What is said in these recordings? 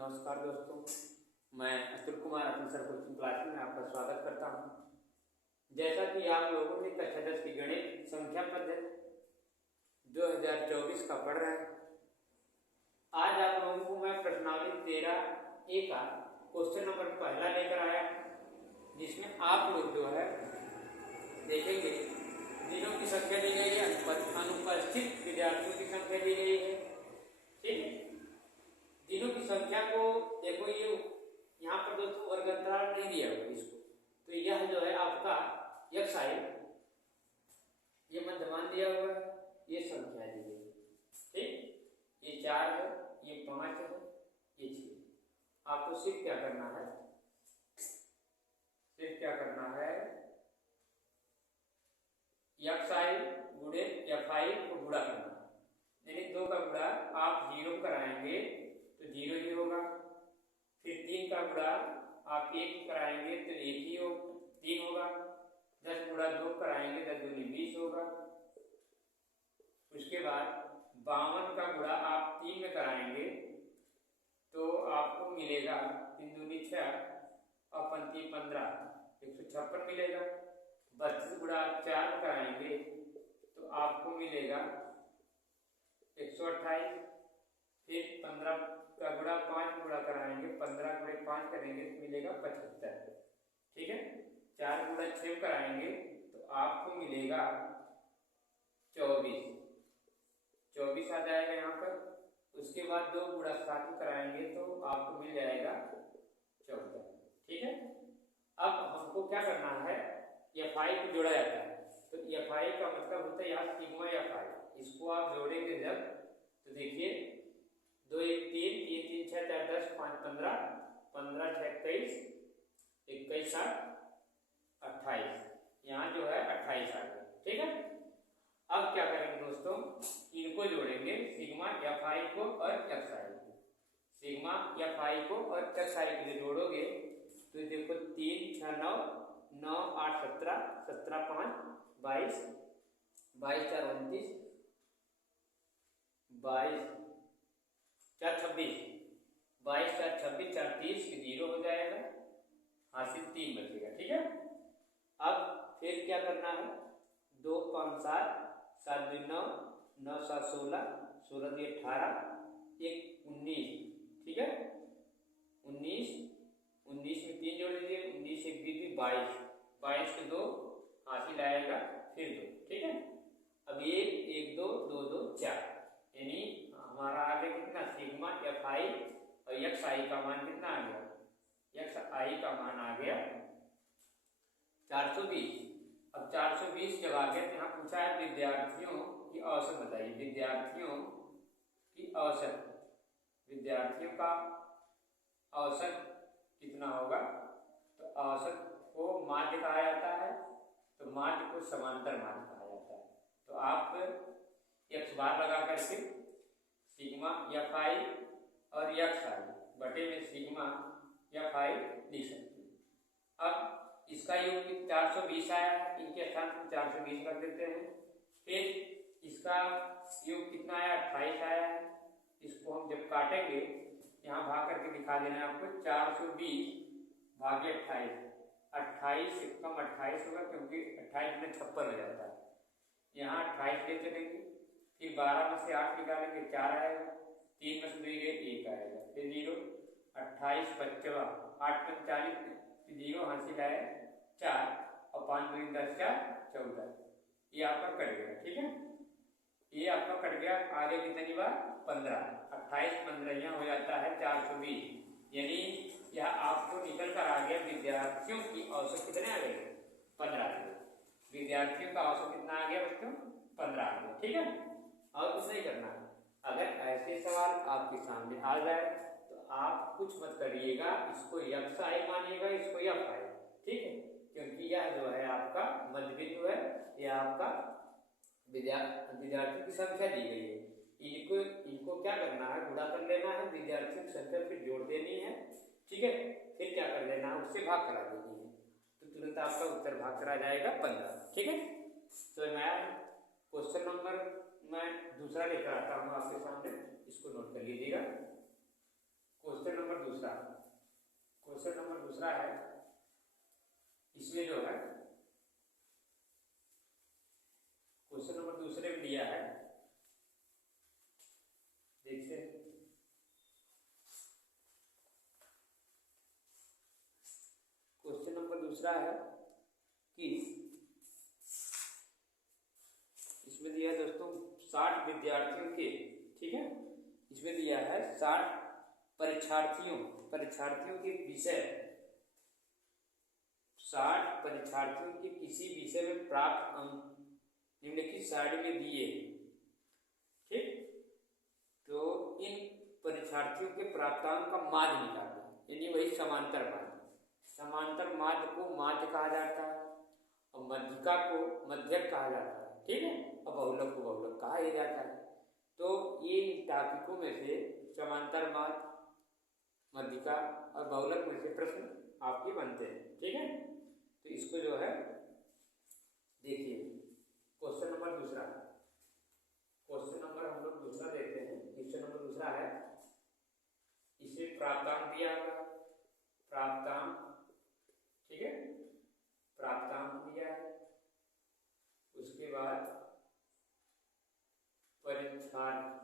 नमस्कार दोस्तों, मैं अतुल कुमार अपने सर कोचिंग क्लास में आपका स्वागत करता हूं। जैसा कि आप लोगों ने कक्षा 10 की गणित संख्या पद्धति 2024 का पढ़ रहे हैं, आज आप लोगों को मैं प्रश्नावली 13A का क्वेश्चन नंबर पहला लेकर आया, जिसमें आप लोग जो है देखेंगे दिनों की संख्या दी गई है, अनुपस्थित विद्यार्थियों की संख्या दी गई है। ठीक है, दिनों की संख्या को देखो, ये यहाँ पर दोस्तों वर्ग अंतराल नहीं दिया हुआ इसको, तो यह जो है आपका x आई, ये मध्यमान दिया हुआ है, ये संख्या दी गई है। ठीक, ये 4 है, ये 5 है, ये 6। आपको सिर्फ क्या करना है, x आई गुणे f आई को गुणा करना है। यानी 2 का गुणा आप 0 कराएंगे तो 0 ही होगा, फिर 3 का गुणा आप 1 कराएंगे तो 1 ही हो 3 होगा, 10 गुणा 2 कराएंगे 10 दूनी 20 होगा। उसके बाद 52 का गुणा आप 3 में कराएंगे तो आपको मिलेगा 3 दूनी 6 और 5 15, 156 मिलेगा। 32 गुणा आप 4 में कराएंगे तो आपको मिलेगा 128। फिर 15 का गुणा 5 गुणा कराएंगे, 15 गुणे 5 करेंगे तो मिलेगा 75। ठीक है, 4 गुणा 6 कराएंगे तो आपको मिलेगा 24 आ जाएगा यहाँ पर। उसके बाद 2 गुणा 7 कराएंगे तो आपको मिल जाएगा 14। ठीक है, अब हमको क्या करना है, एफ आई को जोड़ा जाता है, तो एफ आई का मतलब होता है यहाँ सिग्मा एफ आई, इसको आप जोड़ेंगे जब तो देखिए 2 1 3 3 3 6 4 10 5 15 15 6 21 21 7 28, यहाँ जो है 28 आ गया। ठीक है, अब क्या करेंगे दोस्तों, इनको जोड़ेंगे सिग्मा एफ आई को और एक्स आई को। सिग्मा एफ आई को और एक्स आई को जोड़ोगे तो देखो 3 6 9 9 8 17 17 5 22 22 4 29 22 4 26 22 4 26 4 30 0 हो जाएगा, हासिल 3 बचेगा। ठीक है, अब फिर क्या करना है, 2 5 7 7 2 9 9 7 16 16 2 18 1 19। ठीक है, 19 19 में 3 जोड़ लीजिए, 19 1 20 22 22 के 2 हासिल आएगा फिर 2। ठीक है, अब 1 1 2 2 2 4, यानी हमारा आ गया कितना, सिग्मा एफ आई और एक्स आई का मान कितना आ गया, एक्स आई का मान आ गया 420। अब 420 जब आ गया तो यहाँ पूछा है विद्यार्थियों की औसत बताइए, विद्यार्थियों की औसत, विद्यार्थियों का औसत कितना होगा, तो औसत को माध्य कहा जाता है, तो माध्य को समांतर माध्य कहा जाता है। तो आप एक्स बार लगा करके सिग्मा एफ आई और एक्स आई बटे में सिग्मा एफ आई लिख सकते हैं। अब इसका योग 420 आया, इनके स्थान पर 420 रख देते हैं। फिर इसका योग कितना आया, 28 आया है। इसको हम जब काटेंगे यहाँ भाग करके दिखा देना है आपको, 420 भागे 28, 28 से कम 28 होगा क्योंकि 28 में 56 हो जाता है, यहाँ 28 ले चलेंगे। फिर 12 में से 8 निकालेंगे 4 आएगा, 3 में से 2 गए 1 आएगा, फिर 0 28 25 8 में 40 0 हासिल आया 4 और 5 2 10 4 14, ये आपका कट गया। ठीक है, ये आपका कट गया, आगे कितनी बार 15, 28 15 यहाँ हो जाता है 420, यानी यह आपको निकल कर आ गया विद्यार्थियों की औसत कितने आ गए, 15। विद्यार्थियों का औसत कितना आ गया बच्चों, 15 आ गया। ठीक है, और कुछ नहीं करना है। अगर ऐसे सवाल आपके सामने आ जाए तो आप कुछ मत करिएगा, इसको एक्स आई मानिएगा, इसको एफ आई। ठीक है, क्योंकि यह जो है आपका मध्य बिंदु है, यह आपका विद्यार्थियों की संख्या दी गई है, इनको क्या करना है, गुणा कर लेना है, विद्यार्थियों की संख्या फिर जोड़ देनी है। ठीक है, फिर क्या कर लेना है, उससे भाग करा देनी है, तो तुरंत आपका उत्तर भाग करा जाएगा 15। ठीक है, तो मैं क्वेश्चन नंबर मैं दूसरा लेकर आता हूँ आपके सामने, इसको नोट कर लीजिएगा। क्वेश्चन नंबर दूसरा, क्वेश्चन नंबर दूसरा है, इसमें जो है क्वेश्चन नंबर दूसरे में दिया है, देखिए क्वेश्चन नंबर दूसरा है कि इसमें दिया है दोस्तों 60 विद्यार्थियों के, ठीक है, इसमें दिया है 60 परीक्षार्थियों के विषय, 60 परीक्षार्थियों के किसी विषय में प्राप्त अंक निम्नलिखित सारणी में दिए, ठीक। तो इन परीक्षार्थियों के प्राप्तांक का माध्य निकालना, यानी वही समांतर माध्य। समांतर माध्य को माध्य कहा जाता है और मध्यिका को मध्यक कहा जाता है, ठीक है, और बहुलक को बहुलक कहा ही जाता है। तो ये तार्किकों में से समांतर माध्य, मध्यिका और बहुलक में से प्रश्न आपके बनते हैं, ठीक है। तो इसको जो है देखिए, क्वेश्चन नंबर दूसरा, क्वेश्चन नंबर हम लोग दूसरा देखते हैं। क्वेश्चन नंबर दूसरा है, इसे प्राप्तांक दिया हुआ, प्राप्तांक, ठीक है, प्राप्तांक दिया है। उसके बाद परीक्षार्थियों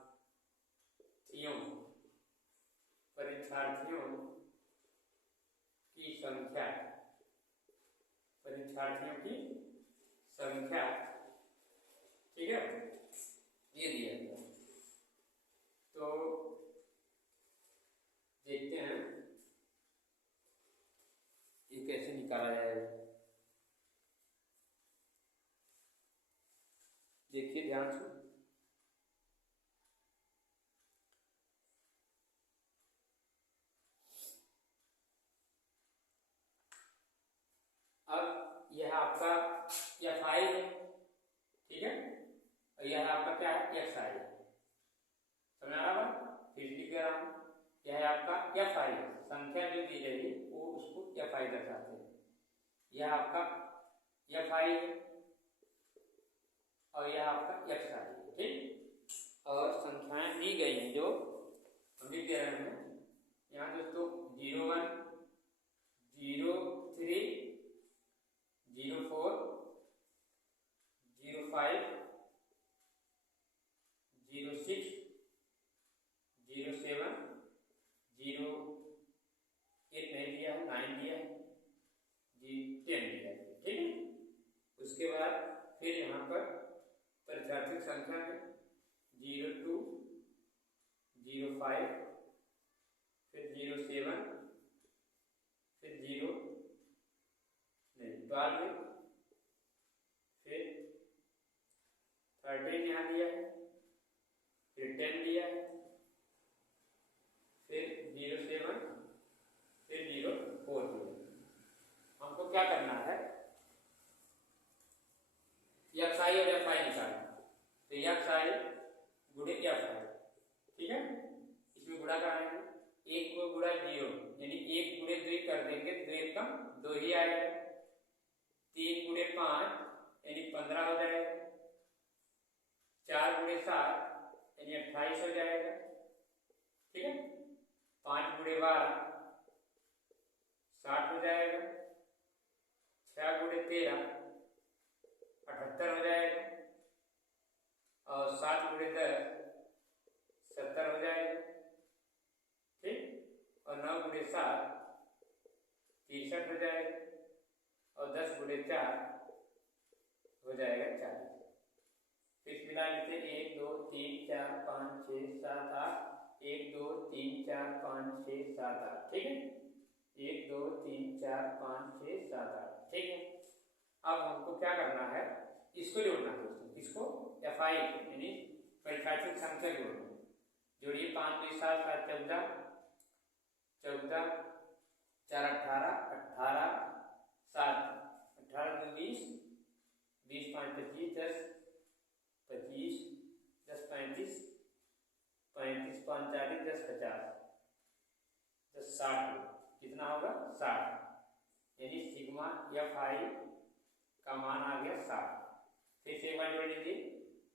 की संख्या, परीक्षार्थियों की संख्या, ठीक है, ये दिया गया। तो देखते हैं ये कैसे निकाला जाएगा। देखिए ध्यान से, अब यह आपका FI है, ठीक है, और यह आपका क्या है, XI है। समझ आ रहा है? फिर लिख दे रहा हूं, यह है आपका FI, संख्या जो दी जाएगी वो उसको FI दर्शाते हैं। यह आपका FI है और यह आपका XI है, ठीक। और संख्याएं दी गई हैं जो हम लिख दे रहे हैं यहाँ दोस्तों, 01, 03, 04, 05, 06, 07, 08 नहीं दिया है, 9 दिया है, 10 दिया है, ठीक है। उसके बाद फिर यहाँ पर परीक्षार्थी संख्या है 02, 05, फिर 07, फिर 12, फिर 13 यहाँ दिया है, फिर 10 दिया है, फिर 07, फिर 04 दिया। हमको क्या करना है, XI और FI निकालना। तो XI गुणे FI, ठीक है, इसमें गुणा कराएंगे, 1 को गुणा 0, यानी 1 गुणे 2 कर देंगे, 2 एकम 2 ही आएगा। 3 गुणे 5 यानी 15 हो जाएगा। 4 गुणे 7 यानी 28 हो जाएगा, ठीक है। 5 गुणे 12 60 हो जाएगा। 6 गुणे 13 78 हो जाएगा। और 7 गुणे 10 70 हो जाएगा, ठीक। और 9 गुणे 7 63 हो जाएगा। और 10 गुणे 4 हो जाएगा 40। फिर मिला लेते 1 2 3 4 5 6 7 8, 1 2 3 4 5 6 7 8, ठीक है। 1 2 3 4 5 6 7 8, ठीक है। अब हमको क्या करना है, इसको जोड़ना है दोस्तों, इसको FI यानी परीक्षार्थी संख्या जोड़ना। जोड़िए, 5 2 7 7 14, 14 4 18, 18 7 18 2 20, 20 5 25, 10 25, 10 35, 35 5 40, 10 50, 10 60, कितना होगा 60, यानी सिग्मा FI का मान आ गया 60। फिर से एक बार जोड़ लीजिए,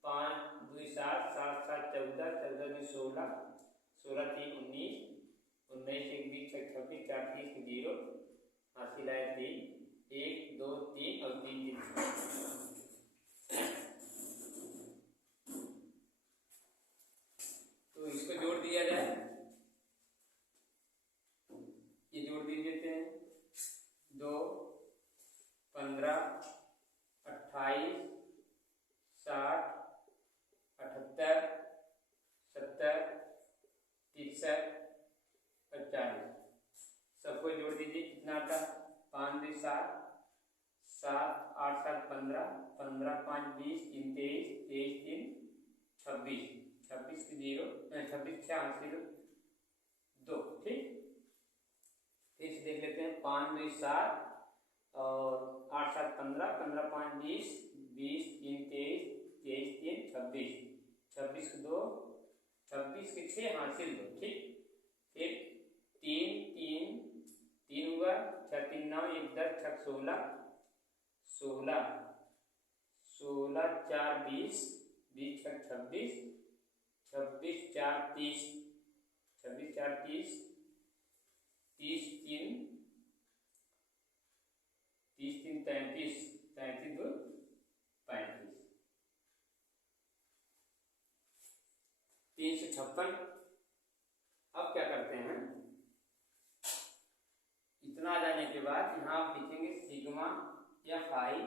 5 2 7 7 7 14, 14 2 16, 16 3 19, 19 1 20 6 26 4 30 0 हासिल आए 3 1 2 3 और 3 तो इसको जोड़ दिया जाए, ये जोड़ दिए देते हैं 2 15 28 60 78 70 63 और 40 सबको जोड़ दीजिए, कितना आता है 5 2 7 7 8 7 15 15 5 20 3 23 23 3 26 26 के 0 26 6 0 2 ठीक। फिर से देख लेते हैं 5 2 7 और 8 7 15 15 5 20 20 3 23 23 3 26 26 के 2 26 के 6 हासिल 2 ठीक। फिर 3 3 3 हुआ 6 3 9 1 10 6 16 16 16 4 20 20 6 26 26 4 30 26 4 30 30 3 30 3 33 33 2 35 356। अब क्या करते हैं, इतना आ जाने के बाद यहाँ आप लिखेंगे सिग्मा एफ आई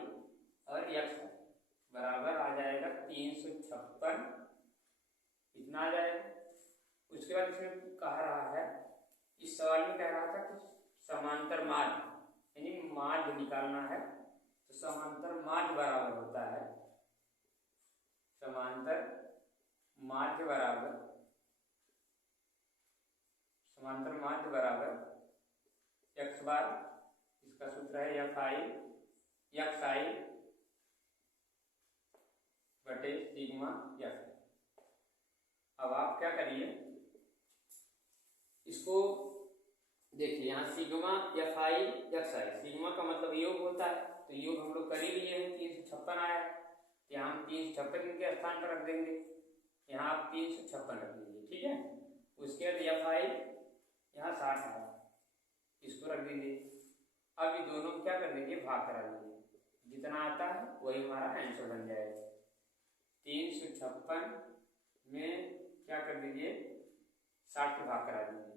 और एक्स बराबर आ जाएगा 356, इतना आ जाएगा। उसके बाद इसमें कह रहा है, इस सवाल में कह रहा था कि समांतर माध्य यानी माध्य निकालना है, तो समांतर माध्य बराबर होता है, समांतर माध्य बराबर समांतर माध्य बराबर एक्स बार, इसका सूत्र है एफ आई एक्स आई बटे सिग्मा एफ। अब आप क्या करिए, इसको देखिए, यहाँ sigma F I x I, sigma का मतलब योग होता है, तो योग हम लोग कर ही लिए हैं, 356 आया है, यहाँ हम 356 इनके स्थान पर रख देंगे, यहाँ आप 356 रख दीजिए ठीक है। उसके बाद एफ आई यहाँ 60 है, इसको रख दीजिए। अब ये दोनों क्या कर दीजिए, भाग करा दीजिए, जितना आता है वही हमारा आंसर बन जाएगा। 356 में क्या कर दीजिए, 60 से भाग करा दीजिए।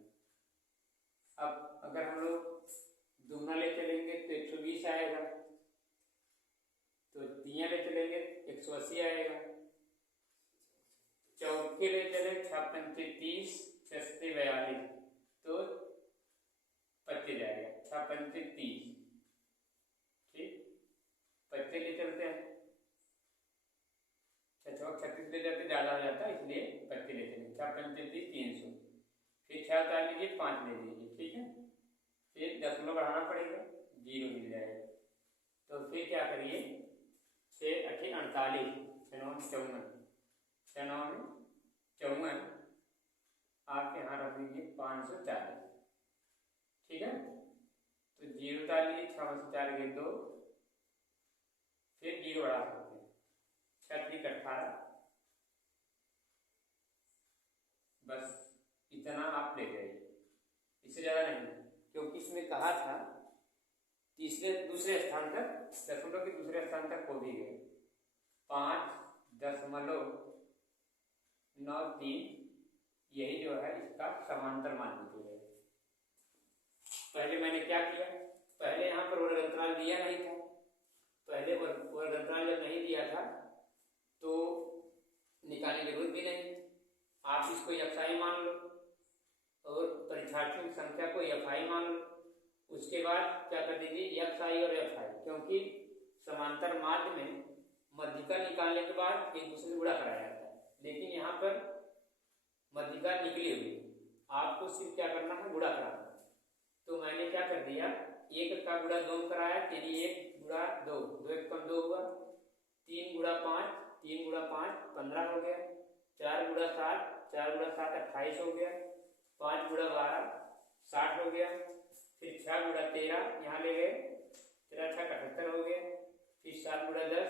अब अगर हम लोग दुगना ले चलेंगे तो 120 आएगा, तो तिया ले चलेंगे 180 आएगा, चौके ले चले 6 पंचे 30 6 से 42 तो 25 जाएगा, 6 पंचे 30 ठीक, 25 ले चलते हैं, 36 ले जाते ज्यादा हो जाता है, इसलिए 25 ले चलेंगे, 6 पंचे 30 300, फिर 6 उतार लीजिए 5 ले लीजिए ठीक है, फिर 10 बढ़ाना पड़ेगा, 0 मिल जाएगा। तो फिर क्या करिए, 6 8 48 6 9 54 6 9 54 आप यहाँ रख दीजिए 540 ठीक है। तो 0 उतार लीजिए, 6 में से 4 गए 2, फिर 0 बढ़ा सकते हैं, 6 3 18, बस इतना आप ले जाइए, इससे ज़्यादा नहीं, क्योंकि इसमें कहा था दूसरे स्थान तक, दशमलव के दूसरे स्थान तक हो भी गए, 5.93 यही जो है इसका समांतर मान लीजिए। पहले मैंने क्या किया, पहले यहाँ पर वर्गअंतराल दिया नहीं था, पहले वर्गअंतराल जब नहीं दिया था तो निकालने की जरूरत भी नहीं, आप इसको एफ आई मान लो और परीक्षार्थियों की संख्या को एफ आई मान लो। उसके बाद क्या कर दीजिए, एक्स आई और एफ आई, क्योंकि समांतर माध्य में मध्यिका निकालने के बाद एक दूसरे से गुणा कराया जाता है, लेकिन यहाँ पर मध्यिका निकली हुई, आपको सिर्फ क्या करना है, गुणा कराना। तो मैंने क्या कर दिया, 1 का गुणा 2 कराया, यानी 1 गुणा 2, 2 1 कम 2 हुआ, 3 गुणा 5 3 गुणा 5 15 हो गया, 4 गुणा 7 4 गुणा 7 28 हो गया, 5 गुणा 12 60 हो गया, फिर 6 गुणा 13 यहाँ ले गए, 13 6 78 हो गया, फिर 7 गुणा 10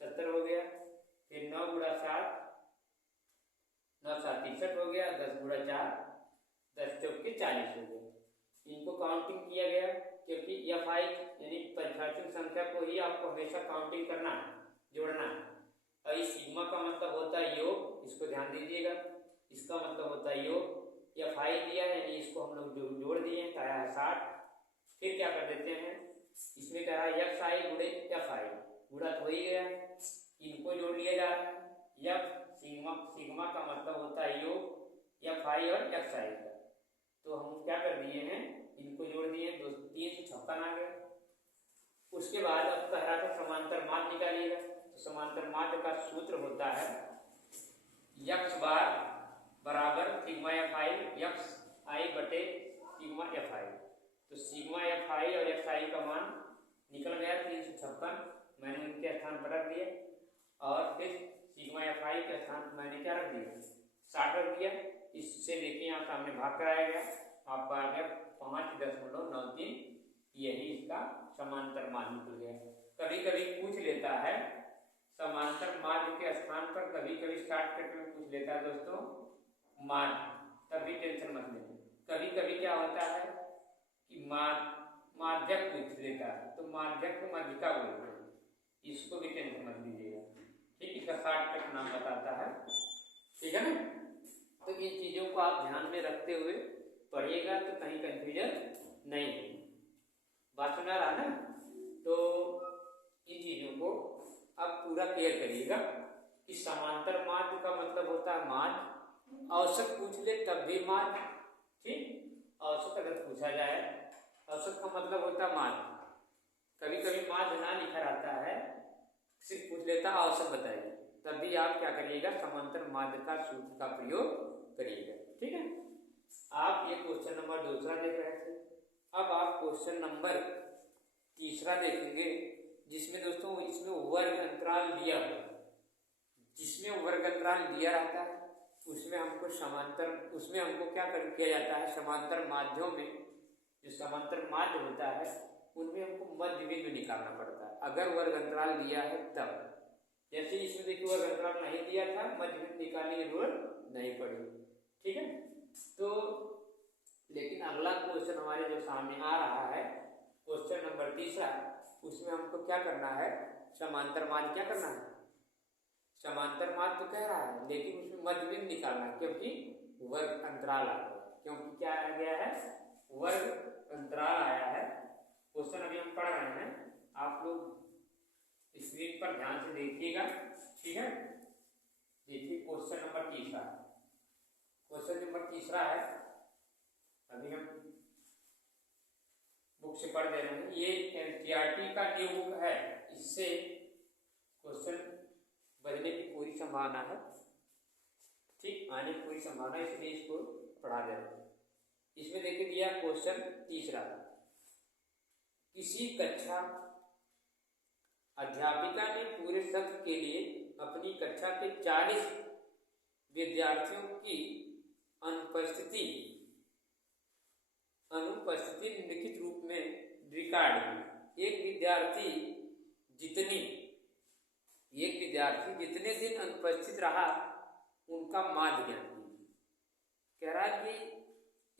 70 हो गया, फिर 9 गुणा 7 9 7 63 हो गया, 10 गुणा 4 10 चौके 40 हो गए। इनको काउंटिंग किया गया क्योंकि FI यानी परीक्षार्थियों की संख्या को ही आपको हमेशा काउंटिंग करना है, जोड़ना है। और इस सिग्मा का मतलब होता है योग, इसको ध्यान दीजिएगा, इसका मतलब होता है योग। FI दिया है यानी इसको हम लोग जोड़ दिए, आया है 60। फिर क्या कर देते हैं, इसमें क्या है XI गुणे FI, गुणा तो हो ही गया, इनको जोड़ लिया जा रहा है। सिग्मा का मतलब होता है योग FI और XI का, तो हम क्या कर दिए हैं, इनको जोड़ दिए, 356 आ गया। उसके बाद अब कह रहा था समांतर माध्य निकालिएगा, तो समांतर माध्य का सूत्र होता है x बार बराबर सिग्मा FI XI बटे सिग्मा FI। तो सिग्मा FI और XI का मान निकल गया 356, मैंने उनके स्थान पर रख दिया, और फिर सिग्मा FI के स्थान पर मैंने क्या रख दिया, 60 रख दिया। इससे देखिए यहाँ सामने भाग कराया गया, आपका आ गया 5.93, यही इसका समांतर माध्य निकल गया। कभी कभी पूछ लेता है समांतर माध्य के स्थान पर, कभी कभी शॉर्टकट में पूछ लेता है दोस्तों माध्य, तभी टेंशन मत लेना। कभी कभी क्या होता है कि माध्यक पूछ लेता है, तो माध्यक को माध्यिका बोलते हैं, इसको भी टेंशन मत लीजिएगा, ठीक, इसका शॉर्टकट नाम बताता है, ठीक है ना। तो इन चीजों को आप ध्यान में रखते हुए पढ़िएगा तो कहीं कंफ्यूजन नहीं होगी। बात सुना रहा ना, तो इन चीजों को आप पूरा क्लियर करिएगा कि समांतर माध्य का मतलब होता है माध्य, औसत पूछ ले तब भी माध्य, ठीक, औसत अगर पूछा जाए, औसत का मतलब होता है माध्य। कभी कभी माध्य ना लिखा रहता है, सिर्फ पूछ लेता औसत बताइए, तब भी आप क्या करिएगा, समांतर माध्य का सूत्र का प्रयोग करिएगा, ठीक है। आप ये क्वेश्चन नंबर 2 देख रहे थे, अब आप क्वेश्चन नंबर 3 देखेंगे, जिसमें दोस्तों इसमें वर्ग अंतराल दिया हुआ, जिसमें वर्ग अंतराल दिया रहता है उसमें हमको क्या किया जाता है, समांतर माध्यों में जो समांतर माध्य होता है उनमें हमको मध्य बिंदु निकालना पड़ता है, अगर वर्ग अंतराल दिया है तब। जैसे इसमें देखिए वर्ग अंतराल नहीं दिया था, मध्य बिंदु निकालने की जरूरत नहीं पड़ी, ठीक है। तो लेकिन अगला क्वेश्चन हमारे जो सामने आ रहा है, क्वेश्चन नंबर 3, उसमें हमको क्या करना है, समांतर माध्य क्या करना है, समांतर माध्य तो कह रहा है, लेकिन उसमें मध्य बिंदु निकालना है, क्योंकि वर्ग अंतराल आ गया, क्योंकि क्या आ गया है, वर्ग अंतराल आया है। क्वेश्चन अभी हम पढ़ रहे हैं, आप लोग स्क्रीन पर ध्यान से देखिएगा, ठीक है। देखिए क्वेश्चन नंबर 3, क्वेश्चन नंबर 3 है, अभी हम बुक से पढ़ दे रहे हैं, ये NCERT का न्यू बुक है, इससे क्वेश्चन बदलने की पूरी संभावना है, ठीक, आने की पूरी संभावना, इसलिए इसको पढ़ा दे रहे हैं। इसमें देखिए दिया क्वेश्चन 3, किसी कक्षा अध्यापिका ने पूरे सत्र के लिए अपनी कक्षा के 40 विद्यार्थियों की अनुपस्थिति लिखित रूप में रिकॉर्ड की। एक विद्यार्थी जितने दिन अनुपस्थित रहा उनका माध्य ज्ञान कीजिए। कह रहा है कि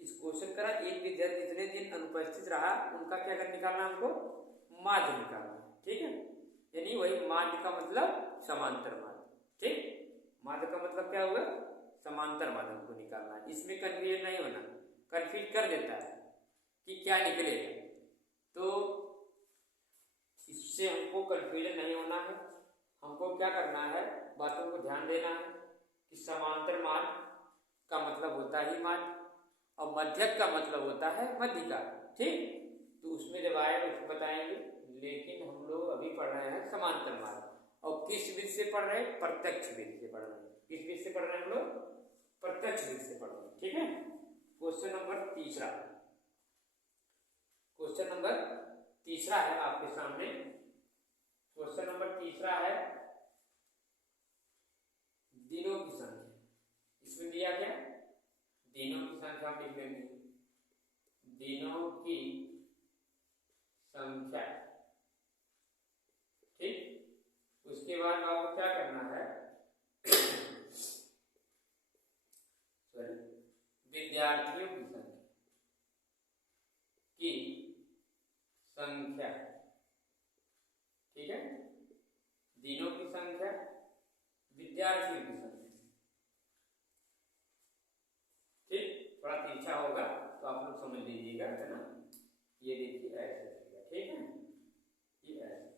इस क्वेश्चन करा, एक विद्यार्थी जितने दिन अनुपस्थित रहा उनका क्या कर निकालना, हमको माध्य निकालना, ठीक है। यानी वही माध्य का मतलब समांतर माध्य, ठीक, माध्य का मतलब क्या हुआ, समांतर माध्य को निकालना है। इसमें कन्फ्यूजन नहीं होना, कन्फ्यूज कर देता है कि क्या निकलेगा, तो इससे हमको कन्फ्यूजन नहीं होना है। हमको क्या करना है, बातों को ध्यान देना है कि समांतर माध्य का मतलब होता ही माध्य, और मध्यक का मतलब होता है मध्यिका, ठीक। तो उसमें जब आएगा उसको बताएंगे, लेकिन हम लोग अभी पढ़ रहे हैं समांतर माध्य, और किस विधि से पढ़ रहे हैं, प्रत्यक्ष विधि से पढ़ रहे हैं। किस विधि से पढ़ रहे हैं हम लोग, प्रत्यक्ष विधि से पढ़ रहे हैं, ठीक है। क्वेश्चन नंबर 3, क्वेश्चन नंबर 3 है आपके सामने। क्वेश्चन नंबर 3 है दिनों की संख्या। इसमें दिया क्या, दिनों की संख्या हम लिख लेंगे, दिनों की संख्या, ठीक। उसके बाद आपको क्या करना है, सॉरी, विद्यार्थियों की संख्या, विद्यार्थियों की संख्या। ठीक, थोड़ा तिरछा होगा तो आप लोग समझ लीजिएगा, है ना। ये देखिए ऐसे, ठीक है, ये ऐसे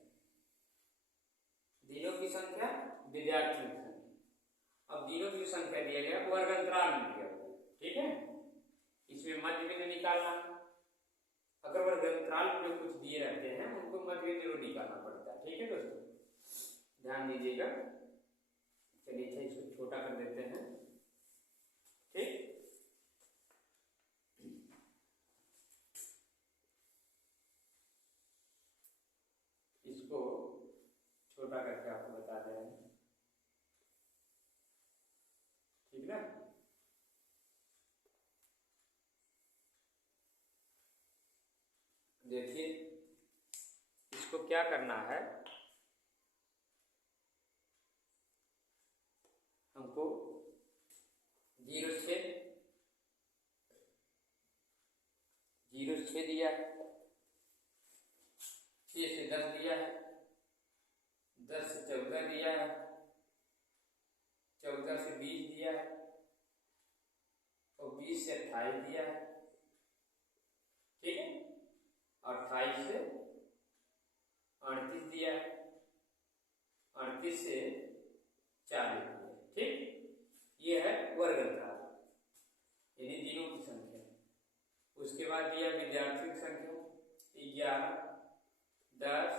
दिनों की संख्या, विद्यार्थियों की संख्या। अब दिनों की संख्या दिया गया, वर्ग अंतराल में दिया गया, ठीक है। इसमें मध्य बिंदु निकालना, अगर वर्ग अंतराल में कुछ दिए रहते हैं उनको मध्य बिंदु निकालना पड़ता है, ठीक है दोस्तों, ध्यान दीजिएगा। चलिए अच्छा इसको छोटा कर देते हैं, ठीक। इसको छोटा करके आपको बता दे रहे हैं, ठीक ना। देखिए इसको क्या करना है, हमको 0 से दिया है, 6 से 10 दिया है, 10 से 14 दिया है, 14 से 20 दिया है और 20 से 28 दिया है, ठीक है। 28 से 38 दिया है, 38 से 40 दिया है, ठीक। ये है वर्ग अंतराल, यानी दिनों की संख्या। उसके बाद दिया विद्यार्थियों की संख्या, 11, 10,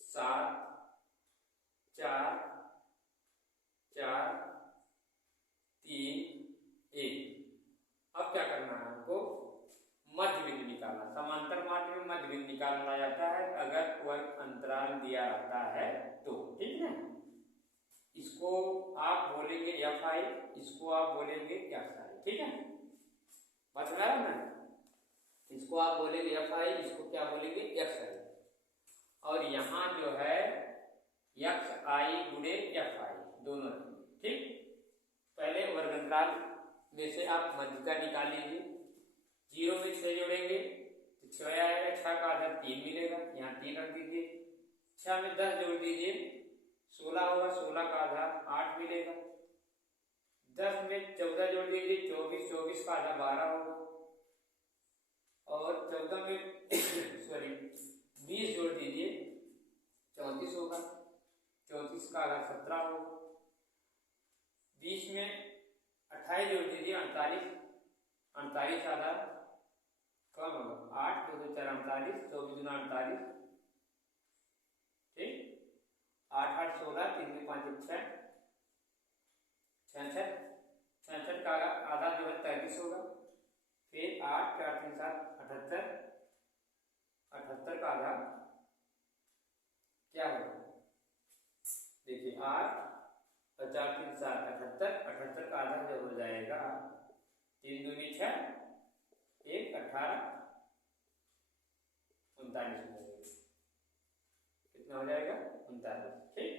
7, 4, 4, 3, 1। अब क्या करना है हमको, मध्य बिंदु निकालना। समांतर मार्ग में मध्य बिंदु निकालना जाता है अगर वर्ग अंतराल दिया रहता है तो, ठीक है। इसको आप बोलेंगे FI, इसको आप बोलेंगे XI, ठीक है, बात समझ रहा है ना। इसको आप बोलेंगे FI, इसको क्या बोलेंगे XI। और यहाँ जो है XI गुणे FI दोनों, ठीक। पहले वर्ग अंतराल में से आप मध्य का निकाल लीजिए। 0 में 6 जोड़ेंगे तो 6 आएगा, 6 का आधा 3 मिलेगा, यहाँ 3 रख दीजिए। 6 में 10 जोड़ दीजिए, 16 होगा, 16 का आधा 8 मिलेगा। 10 में 14 जोड़ दीजिए, 24, 24 का आधा 12 होगा। और 14 में सॉरी 20 जोड़ दीजिए, 34 होगा, 34 का आधा 17 होगा। 20 में 28 जोड़ दीजिए, 48, 48 आधा कम होगा, 8, 2 4 48, 24 गुना 48, ठीक। 8 8 16, 3 में 5 6, 66, 66 का आधा जो है 33 होगा। फिर 8 4 3 7 78, 78 का आधा क्या होगा, देखिए 8 और 4 3 7 78, 78 का आधा जो हो जाएगा 3 दूनी 6, 1 18, 39 हो जाएगा। कितना हो जाएगा, 39, ठीक।